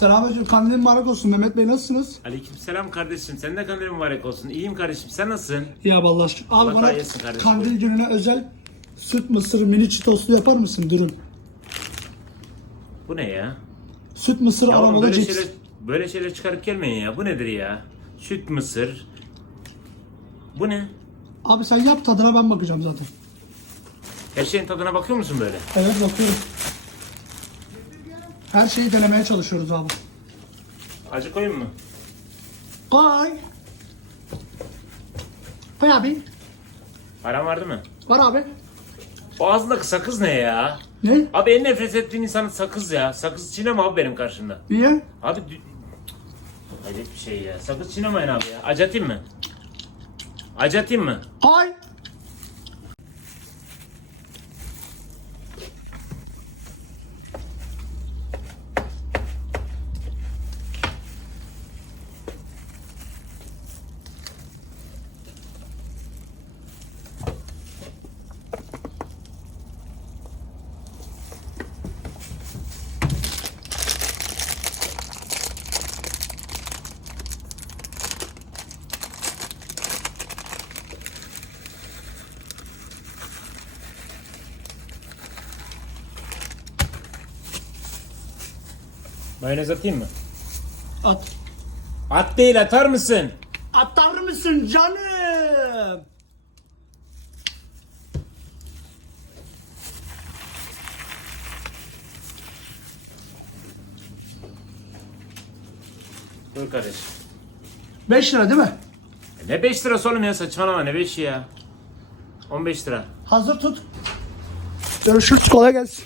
Selamünaleyküm. Kandilin mübarek olsun. Mehmet Bey nasılsınız? Aleykümselam kardeşim. Sen de kandilin mübarek olsun. İyiyim kardeşim. Sen nasılsın? İyi abi Allah aşkına. Abi Allah bana kardeşim. kandil gününe özel süt mısır mini çitoslu yapar mısın dürüm? Bu ne ya? Süt mısır Ya oğlum aromalı böyle cips. şeyler, böyle şeyler çıkarıp gelmeyin ya. Bu nedir ya? Süt mısır. Bu ne? Abi sen yap tadına ben bakacağım zaten. Her şeyin tadına bakıyor musun böyle? Evet bakıyorum. Her şeyi denemeye çalışıyoruz abi. Acı koyayım mı? Koy. Koy abi. Param vardı mı? Var abi. Boğazındaki sakız ne ya? Ne? Abi en nefret ettiğin insan sakız ya. Sakız çiğneme abi benim karşımda. Niye? Abi dü- Hayret bir şey ya. Sakız çiğnemeyin abi ya. Acatayım mı? Acatayım mı? Koy. Mayonez atayım mı? At. At değil atar mısın? Atar mısın canım? Dur kardeş. 5 lira değil mi? E Ne 5 lirası oğlum ya saçmalama ne 5 ya. 15 lira. Hazır tut. Görüşürüz. Kolay gelsin.